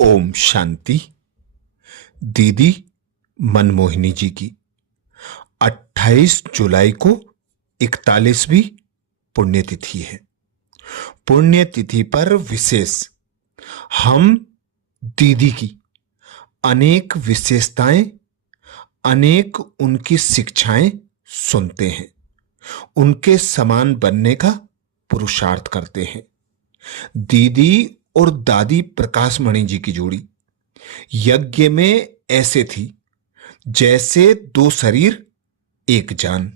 ओम शांति। दीदी मनमोहिनी जी की 28 जुलाई को 41वीं पुण्यतिथि है। पुण्यतिथि पर विशेष हम दीदी की अनेक विशेषताएं, अनेक उनकी शिक्षाएं सुनते हैं, उनके समान बनने का पुरुषार्थ करते हैं। दीदी और दादी प्रकाश मणि जी की जोड़ी यज्ञ में ऐसे थी जैसे दो शरीर एक जान,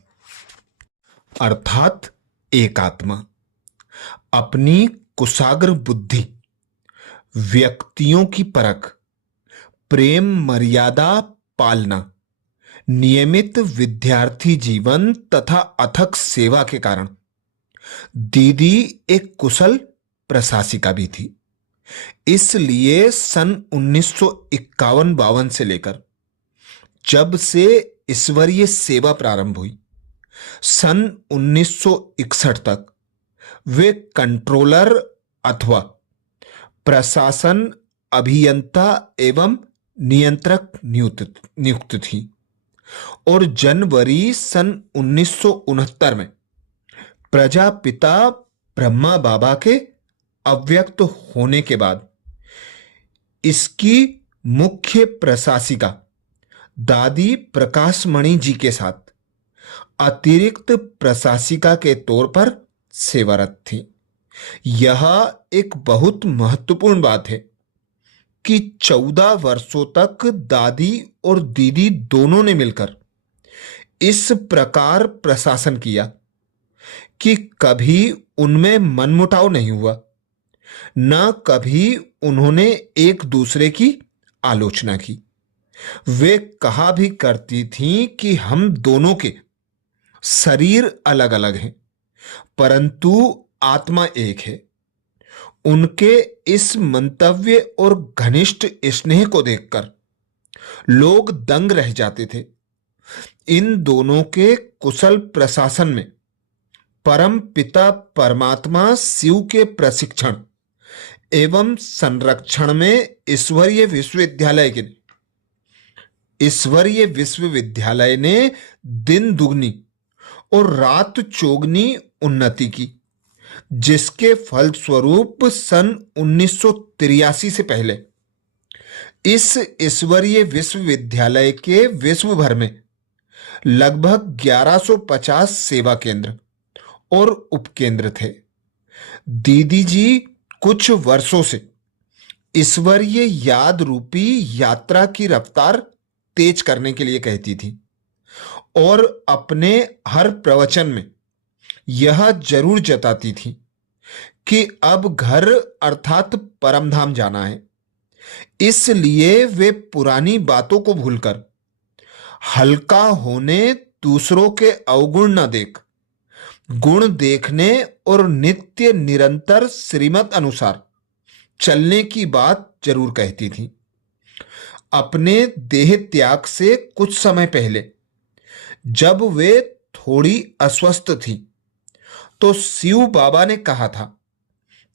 अर्थात एक आत्मा। अपनी कुशाग्र बुद्धि, व्यक्तियों की परख, प्रेम मर्यादा पालना, नियमित विद्यार्थी जीवन तथा अथक सेवा के कारण दीदी एक कुशल प्रशासिका भी थी। इसलिए सन 1951-52 से लेकर जब से ईश्वरीय सेवा प्रारंभ हुई, सन 1961 तक वे कंट्रोलर अथवा प्रशासन अभियंता एवं नियंत्रक नियुक्त थी और जनवरी सन 1969 में प्रजापिता ब्रह्मा बाबा के अव्यक्त होने के बाद इसकी मुख्य प्रशासिका दादी प्रकाश मणि जी के साथ अतिरिक्त प्रशासिका के तौर पर सेवारत थी। यह एक बहुत महत्वपूर्ण बात है कि 14 वर्षों तक दादी और दीदी दोनों ने मिलकर इस प्रकार प्रशासन किया कि कभी उनमें मनमुटाव नहीं हुआ, न कभी उन्होंने एक दूसरे की आलोचना की। वे कहा भी करती थीं कि हम दोनों के शरीर अलग अलग हैं परंतु आत्मा एक है। उनके इस मंतव्य और घनिष्ठ स्नेह को देखकर लोग दंग रह जाते थे। इन दोनों के कुशल प्रशासन में परम पिता परमात्मा शिव के प्रशिक्षण एवं संरक्षण में ईश्वरीय विश्वविद्यालय ने दिन दुगनी और रात चौगनी उन्नति की, जिसके फलस्वरूप सन 1983 से पहले इस ईश्वरीय विश्वविद्यालय के विश्व भर में लगभग 1150 सेवा केंद्र और उपकेंद्र थे। दीदी जी कुछ वर्षों से ईश्वरीय याद रूपी यात्रा की रफ्तार तेज करने के लिए कहती थी और अपने हर प्रवचन में यह जरूर जताती थी कि अब घर अर्थात परमधाम जाना है। इसलिए वे पुरानी बातों को भूलकर हल्का होने, दूसरों के अवगुण न देख गुण देखने और नित्य निरंतर श्रीमत अनुसार चलने की बात जरूर कहती थी। अपने देह त्याग से कुछ समय पहले जब वे थोड़ी अस्वस्थ थी तो शिव बाबा ने कहा था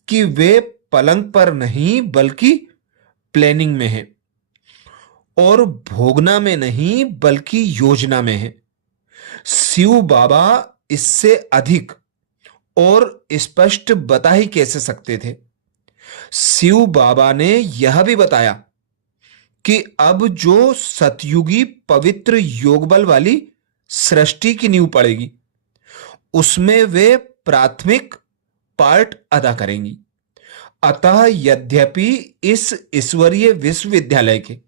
कि वे पलंग पर नहीं बल्कि प्लानिंग में हैं और भोगना में नहीं बल्कि योजना में हैं। शिव बाबा इससे अधिक और स्पष्ट बता ही कैसे सकते थे। शिव बाबा ने यह भी बताया कि अब जो सतयुगी पवित्र योगबल वाली सृष्टि की नींव पड़ेगी उसमें वे प्राथमिक पार्ट अदा करेंगी। अतः यद्यपि इस ईश्वरीय विश्वविद्यालय के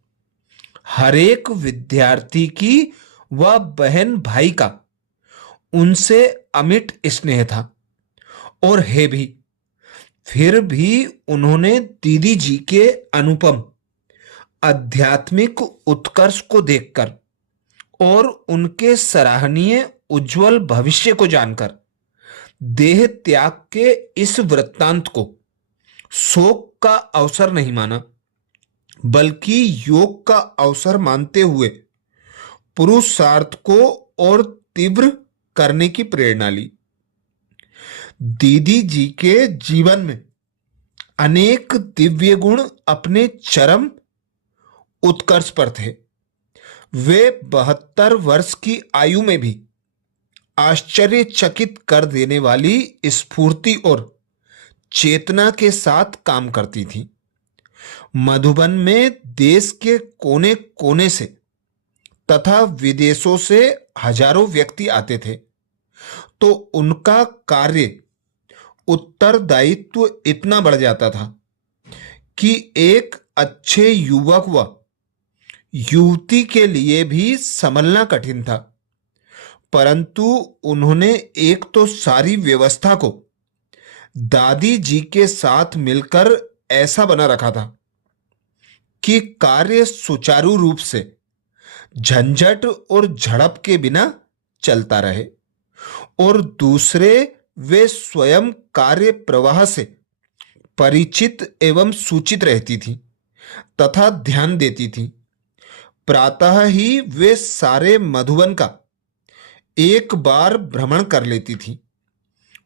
हरेक विद्यार्थी की व बहन भाई का उनसे अमिट स्नेह था और है भी, फिर भी उन्होंने दीदी जी के अनुपम आध्यात्मिक उत्कर्ष को देखकर और उनके सराहनीय उज्जवल भविष्य को जानकर देह त्याग के इस वृत्तांत को शोक का अवसर नहीं माना बल्कि योग का अवसर मानते हुए पुरुषार्थ को और तीव्र करने की प्रेरणा ली। दीदी जी के जीवन में अनेक दिव्य गुण अपने चरम उत्कर्ष पर थे। वे 72 वर्ष की आयु में भी आश्चर्यचकित कर देने वाली स्फूर्ति और चेतना के साथ काम करती थी। मधुबन में देश के कोने कोने से तथा विदेशों से हजारों व्यक्ति आते थे, तो उनका कार्य उत्तरदायित्व इतना बढ़ जाता था कि एक अच्छे युवक व युवती के लिए भी संभलना कठिन था। परंतु उन्होंने एक तो सारी व्यवस्था को दादी जी के साथ मिलकर ऐसा बना रखा था कि कार्य सुचारू रूप से झंझट और झड़प के बिना चलता रहे, और दूसरे वे स्वयं कार्य प्रवाह से परिचित एवं सूचित रहती थी तथा ध्यान देती थी। प्रातः ही वे सारे मधुबन का एक बार भ्रमण कर लेती थी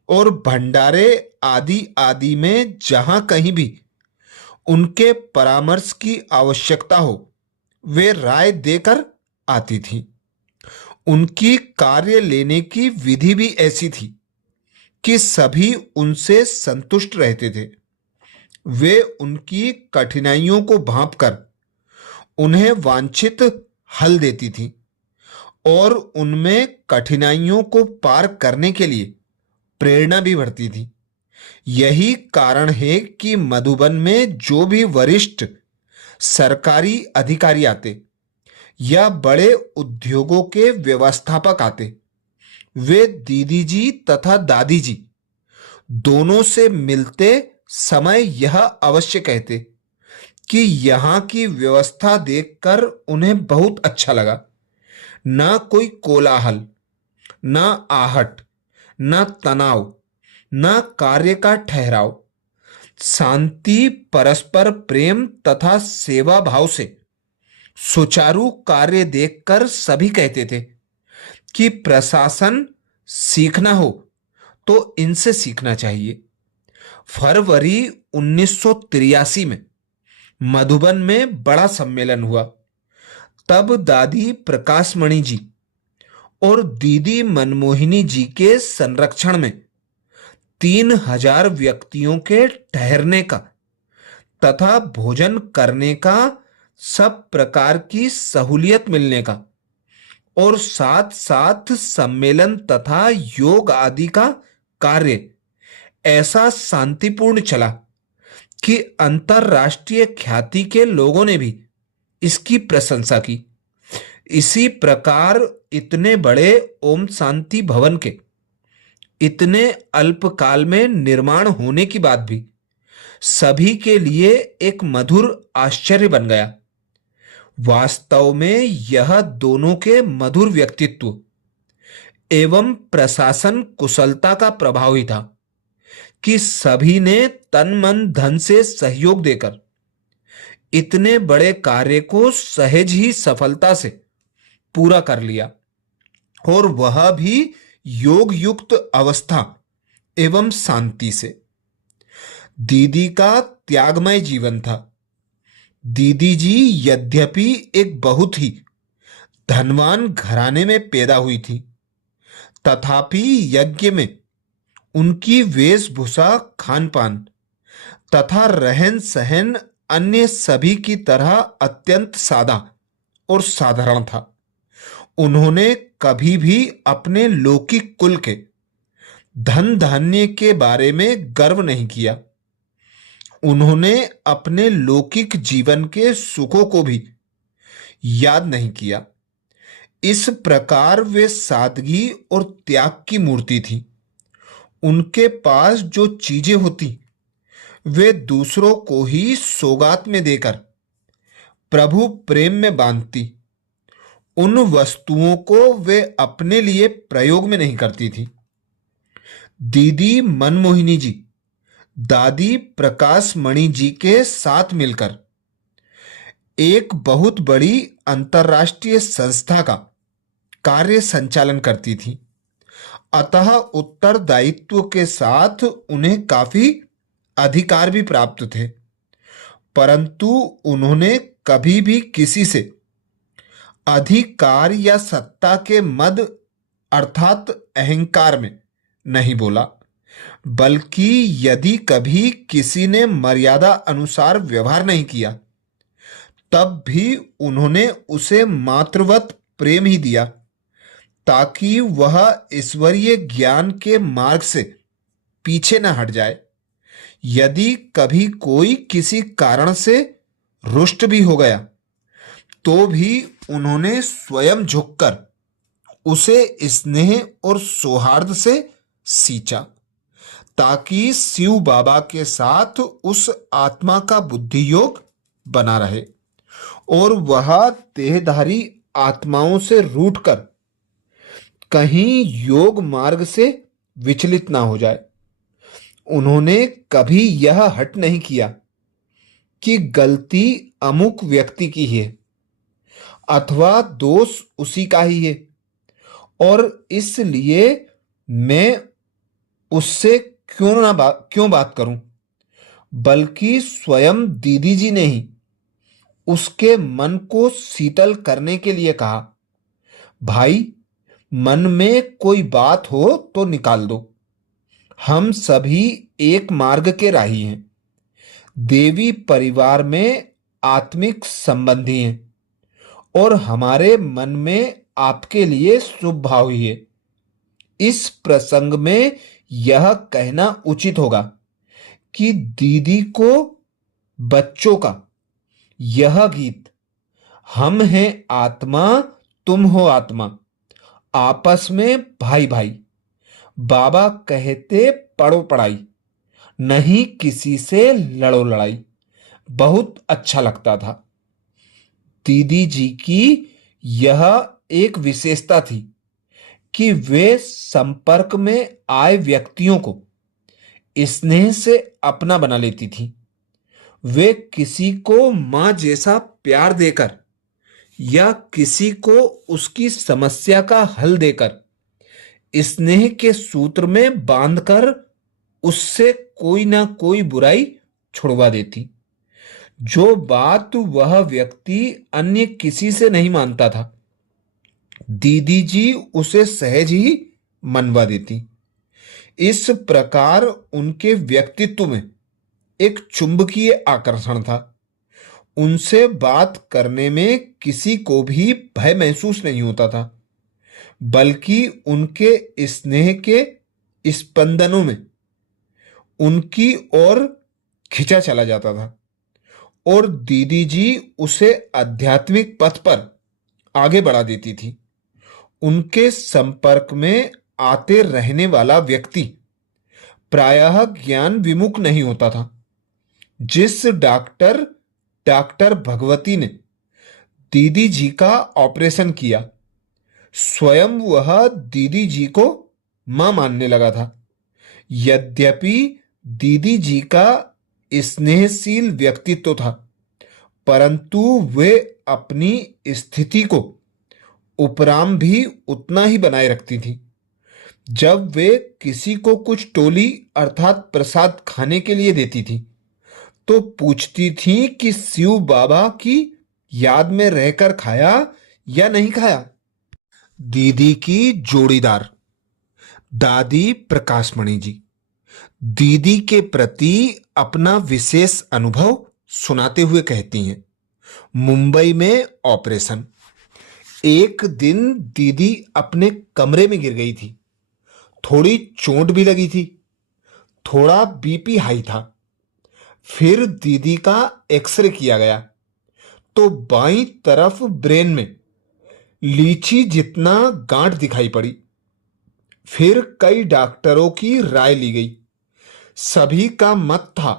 और भंडारे आदि आदि में जहां कहीं भी उनके परामर्श की आवश्यकता हो, वे राय देकर आती थी। उनकी कार्य लेने की विधि भी ऐसी थी कि सभी उनसे संतुष्ट रहते थे। वे उनकी कठिनाइयों को भांपकर उन्हें वांछित हल देती थी और उनमें कठिनाइयों को पार करने के लिए प्रेरणा भी भरती थी। यही कारण है कि मधुबन में जो भी वरिष्ठ सरकारी अधिकारी आते या बड़े उद्योगों के व्यवस्थापक आते, वे दीदी जी तथा दादी जी दोनों से मिलते समय यह अवश्य कहते कि यहाँ की व्यवस्था देखकर उन्हें बहुत अच्छा लगा। ना कोई कोलाहल, ना आहट, ना तनाव, ना कार्य का ठहराव, शांति, परस्पर प्रेम तथा सेवा भाव से सुचारू कार्य देखकर सभी कहते थे कि प्रशासन सीखना हो तो इनसे सीखना चाहिए। फरवरी 1983 में मधुबन में बड़ा सम्मेलन हुआ। तब दादी प्रकाशमणि जी और दीदी मनमोहिनी जी के संरक्षण में 3000 व्यक्तियों के ठहरने का तथा भोजन करने का, सब प्रकार की सहूलियत मिलने का और साथ साथ सम्मेलन तथा योग आदि का कार्य ऐसा शांतिपूर्ण चला कि अंतरराष्ट्रीय ख्याति के लोगों ने भी इसकी प्रशंसा की। इसी प्रकार इतने बड़े ओम शांति भवन के इतने अल्पकाल में निर्माण होने की बात भी सभी के लिए एक मधुर आश्चर्य बन गया। वास्तव में यह दोनों के मधुर व्यक्तित्व एवं प्रशासन कुशलता का प्रभाव ही था कि सभी ने तन मन धन से सहयोग देकर इतने बड़े कार्य को सहज ही सफलता से पूरा कर लिया, और वह भी योग युक्त अवस्था एवं शांति से। दीदी का त्यागमय जीवन था। दीदी जी यद्यपि एक बहुत ही धनवान घराने में पैदा हुई थी, तथापि यज्ञ में उनकी वेशभूषा, खान पान तथा रहन सहन अन्य सभी की तरह अत्यंत सादा और साधारण था। उन्होंने कभी भी अपने लौकिक कुल के धन धान्य के बारे में गर्व नहीं किया। उन्होंने अपने लौकिक जीवन के सुखों को भी याद नहीं किया। इस प्रकार वे सादगी और त्याग की मूर्ति थी। उनके पास जो चीजें होती वे दूसरों को ही सौगात में देकर प्रभु प्रेम में बांधती। उन वस्तुओं को वे अपने लिए प्रयोग में नहीं करती थी। दीदी मनमोहिनी जी दादी प्रकाशमणि जी के साथ मिलकर एक बहुत बड़ी अंतरराष्ट्रीय संस्था का कार्य संचालन करती थी। अतः उत्तरदायित्व के साथ उन्हें काफी अधिकार भी प्राप्त थे, परंतु उन्होंने कभी भी किसी से अधिकार या सत्ता के मद अर्थात अहंकार में नहीं बोला, बल्कि यदि कभी किसी ने मर्यादा अनुसार व्यवहार नहीं किया, तब भी उन्होंने उसे मातृवत प्रेम ही दिया, ताकि वह ईश्वरीय ज्ञान के मार्ग से पीछे न हट जाए। यदि कभी कोई किसी कारण से रुष्ट भी हो गया, तो भी उन्होंने स्वयं झुककर उसे स्नेह और सौहार्द से सींचा, ताकि शिव बाबा के साथ उस आत्मा का बुद्धि योग बना रहे और वह देहधारी आत्माओं से रूठकर कहीं योग मार्ग से विचलित ना हो जाए। उन्होंने कभी यह हट नहीं किया कि गलती अमुक व्यक्ति की है अथवा दोष उसी का ही है और इसलिए मैं उससे क्यों बात करूं, बल्कि स्वयं दीदी जी ने ही उसके मन को शीतल करने के लिए कहा, भाई मन में कोई बात हो तो निकाल दो, हम सभी एक मार्ग के राही हैं, देवी परिवार में आत्मिक संबंधी हैं और हमारे मन में आपके लिए शुभ भाव ही है। इस प्रसंग में यह कहना उचित होगा कि दीदी को बच्चों का यह गीत, हम हैं आत्मा तुम हो आत्मा, आपस में भाई भाई, बाबा कहते पढ़ो पढ़ाई, नहीं किसी से लड़ो लड़ाई, बहुत अच्छा लगता था। दीदी जी की यह एक विशेषता थी कि वे संपर्क में आए व्यक्तियों को स्नेह से अपना बना लेती थी। वे किसी को मां जैसा प्यार देकर या किसी को उसकी समस्या का हल देकर स्नेह के सूत्र में बांधकर उससे कोई ना कोई बुराई छुड़वा देती। जो बात वह व्यक्ति अन्य किसी से नहीं मानता था, दीदी जी उसे सहज ही मनवा देती। इस प्रकार उनके व्यक्तित्व में एक चुंबकीय आकर्षण था। उनसे बात करने में किसी को भी भय महसूस नहीं होता था, बल्कि उनके स्नेह के स्पंदनों में उनकी ओर खिंचा चला जाता था और दीदी जी उसे आध्यात्मिक पथ पर आगे बढ़ा देती थी। उनके संपर्क में आते रहने वाला व्यक्ति प्रायः ज्ञान विमुख नहीं होता था। जिस डॉक्टर भगवती ने दीदी जी का ऑपरेशन किया, स्वयं वह दीदी जी को मां मानने लगा था। यद्यपि दीदी जी का स्नेहशील व्यक्तित्व था, परंतु वे अपनी स्थिति को उपराम भी उतना ही बनाए रखती थी। जब वे किसी को कुछ टोली अर्थात प्रसाद खाने के लिए देती थी, तो पूछती थी कि शिव बाबा की याद में रहकर खाया या नहीं खाया। दीदी की जोड़ीदार दादी प्रकाशमणि जी दीदी के प्रति अपना विशेष अनुभव सुनाते हुए कहती हैं, मुंबई में ऑपरेशन। एक दिन दीदी अपने कमरे में गिर गई थी। थोड़ी चोट भी लगी थी, थोड़ा बीपी हाई था। फिर दीदी का एक्सरे किया गया तो बाईं तरफ ब्रेन में लीची जितना गांठ दिखाई पड़ी। फिर कई डॉक्टरों की राय ली गई। सभी का मत था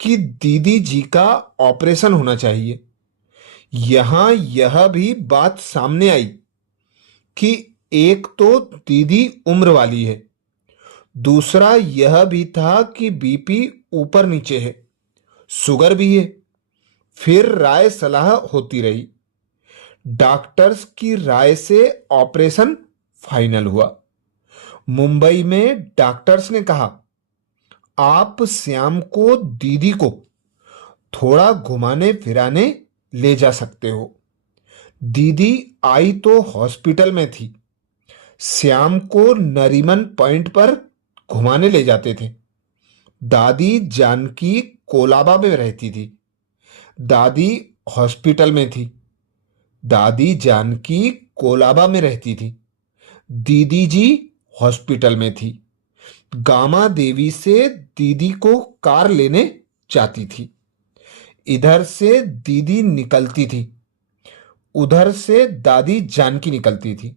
कि दीदी जी का ऑपरेशन होना चाहिए। यहां यह भी बात सामने आई कि एक तो दीदी उम्र वाली है, दूसरा यह भी था कि बीपी ऊपर नीचे है, शुगर भी है। फिर राय सलाह होती रही। डॉक्टर्स की राय से ऑपरेशन फाइनल हुआ। मुंबई में डॉक्टर्स ने कहा, आप श्याम को दीदी को थोड़ा घुमाने फिराने ले जा सकते हो। दीदी आई तो हॉस्पिटल में थी। श्याम को नरीमन पॉइंट पर घुमाने ले जाते थे। दादी जानकी कोलाबा में रहती थी। दादी हॉस्पिटल में थी। दादी जानकी कोलाबा में रहती थी। दीदी जी हॉस्पिटल में थी। गामा देवी से दीदी को कार लेने जाती थी। इधर से दीदी निकलती थी, उधर से दादी जानकी निकलती थी।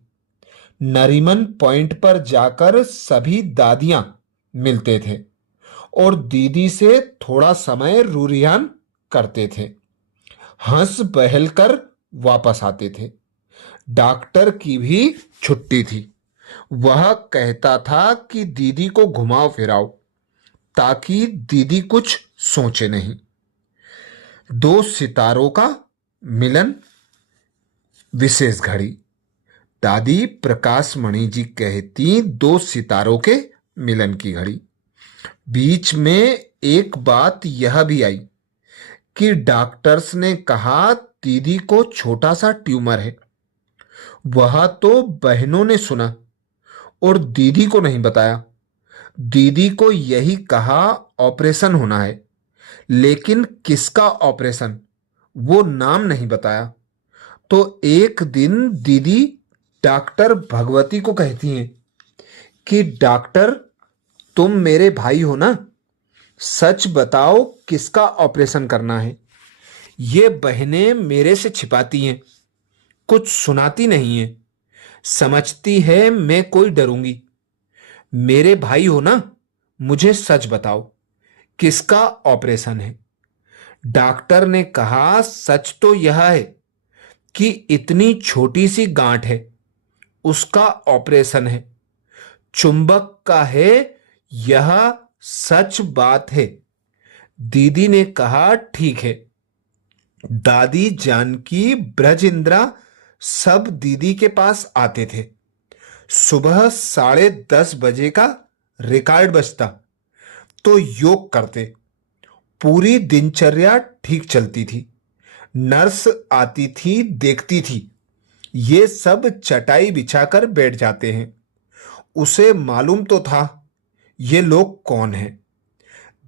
नरीमन पॉइंट पर जाकर सभी दादियां मिलते थे और दीदी से थोड़ा समय रूरियान करते थे। हंस बहल कर वापस आते थे। डॉक्टर की भी छुट्टी थी। वह कहता था कि दीदी को घुमाओ फिराओ ताकि दीदी कुछ सोचे नहीं। दो सितारों का मिलन, विशेष घड़ी। दादी प्रकाश मणि जी कहती, दो सितारों के मिलन की घड़ी। बीच में एक बात यह भी आई कि डॉक्टर्स ने कहा दीदी को छोटा सा ट्यूमर है। वह तो बहनों ने सुना और दीदी को नहीं बताया। दीदी को यही कहा ऑपरेशन होना है, लेकिन किसका ऑपरेशन वो नाम नहीं बताया। तो एक दिन दीदी डॉक्टर भगवती को कहती हैं कि डॉक्टर, तुम मेरे भाई हो ना, सच बताओ किसका ऑपरेशन करना है। ये बहनें मेरे से छिपाती हैं, कुछ सुनाती नहीं है, समझती है मैं कोई डरूंगी। मेरे भाई हो ना, मुझे सच बताओ किसका ऑपरेशन है। डॉक्टर ने कहा सच तो यह है कि इतनी छोटी सी गांठ है, उसका ऑपरेशन है। चुंबक का है, यह सच बात है। दीदी ने कहा ठीक है। दादी जानकी, ब्रजेंद्रा सब दीदी के पास आते थे। सुबह 10:30 बजे का रिकॉर्ड बजता तो योग करते। पूरी दिनचर्या ठीक चलती थी। नर्स आती थी, देखती थी ये सब चटाई बिछाकर बैठ जाते हैं। उसे मालूम तो था ये लोग कौन हैं।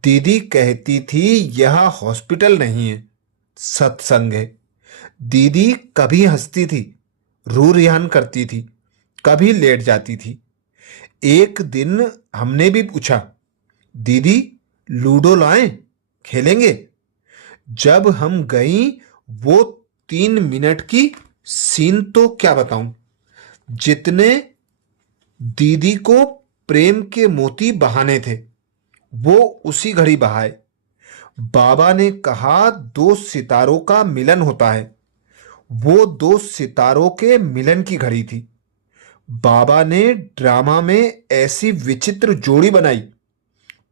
दीदी कहती थी यह हॉस्पिटल नहीं है, सत्संग है। दीदी कभी हंसती थी, रू रिहान करती थी, कभी लेट जाती थी। एक दिन हमने भी पूछा, दीदी लूडो लाएं, खेलेंगे। जब हम गई, वो 3 मिनट की सीन तो क्या बताऊं। जितने दीदी को प्रेम के मोती बहाने थे वो उसी घड़ी बहाए। बाबा ने कहा दो सितारों का मिलन होता है। वो दो सितारों के मिलन की घड़ी थी। बाबा ने ड्रामा में ऐसी विचित्र जोड़ी बनाई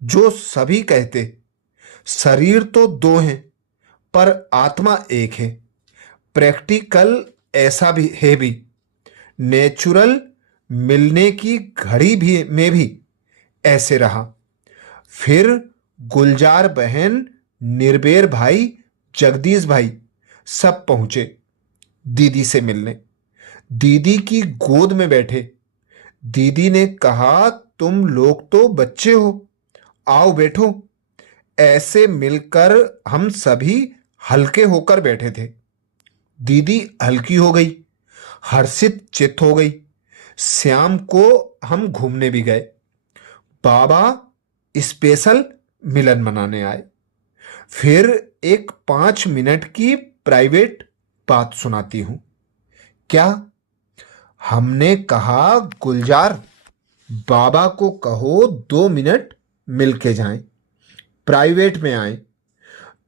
जो सभी कहते शरीर तो दो हैं पर आत्मा एक है। प्रैक्टिकल ऐसा भी है भी। नेचुरल मिलने की घड़ी भी में भी ऐसे रहा। फिर गुलजार बहन, निर्बेर भाई, जगदीश भाई सब पहुंचे दीदी से मिलने। दीदी की गोद में बैठे। दीदी ने कहा तुम लोग तो बच्चे हो, आओ बैठो। ऐसे मिलकर हम सभी हल्के होकर बैठे थे। दीदी हल्की हो गई, हर्षित चित्त हो गई। श्याम को हम घूमने भी गए। बाबा स्पेशल मिलन मनाने आए। फिर एक 5 मिनट की प्राइवेट बात सुनाती हूं। क्या? हमने कहा गुलजार, बाबा को कहो 2 मिनट मिलके जाएं, प्राइवेट में आए।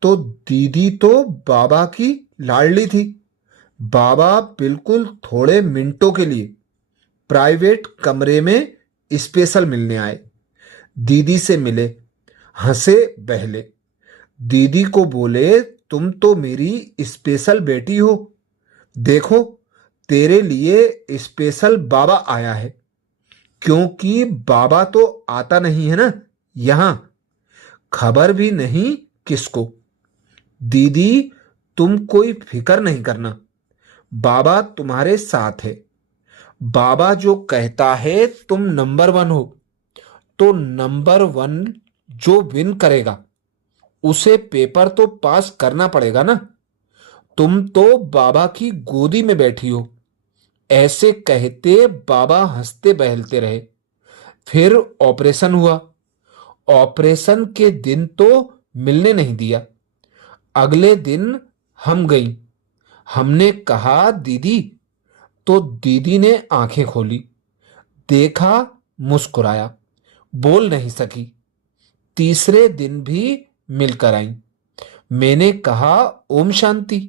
तो दीदी तो बाबा की लाडली थी। बाबा बिल्कुल थोड़े मिनटों के लिए प्राइवेट कमरे में स्पेशल मिलने आए। दीदी से मिले, हंसे बहले। दीदी को बोले तुम तो मेरी स्पेशल बेटी हो, देखो तेरे लिए स्पेशल बाबा आया है। क्योंकि बाबा तो आता नहीं है ना यहां, खबर भी नहीं किसको। दीदी तुम कोई फिक्र नहीं करना, बाबा तुम्हारे साथ है। बाबा जो कहता है तुम नंबर 1 हो, तो नंबर 1 जो विन करेगा उसे पेपर तो पास करना पड़ेगा ना। तुम तो बाबा की गोदी में बैठी हो। ऐसे कहते बाबा हंसते बहलते रहे। फिर ऑपरेशन हुआ। ऑपरेशन के दिन तो मिलने नहीं दिया। अगले दिन हम गई। हमने कहा दीदी, तो दीदी ने आंखें खोली, देखा, मुस्कुराया, बोल नहीं सकी। तीसरे दिन भी मिलकर आई। मैंने कहा ओम शांति।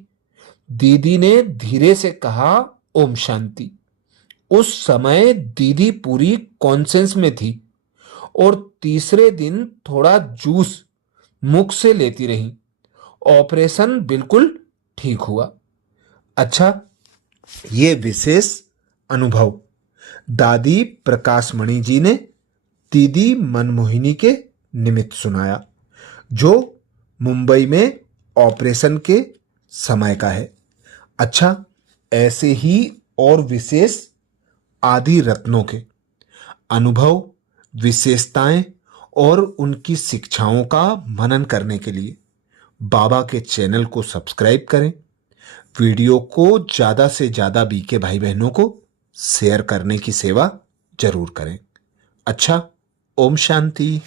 दीदी ने धीरे से कहा ओम शांति। उस समय दीदी पूरी कॉन्सेंस में थी और तीसरे दिन थोड़ा जूस मुख से लेती रही। ऑपरेशन बिल्कुल ठीक हुआ। अच्छा, ये विशेष अनुभव दादी प्रकाशमणि जी ने दीदी मनमोहिनी के निमित्त सुनाया, जो मुंबई में ऑपरेशन के समय का है। अच्छा, ऐसे ही और विशेष आदि रत्नों के अनुभव, विशेषताएं और उनकी शिक्षाओं का मनन करने के लिए बाबा के चैनल को सब्सक्राइब करें। वीडियो को ज़्यादा से ज़्यादा बीके भाई बहनों को शेयर करने की सेवा जरूर करें। अच्छा, ओम शांति।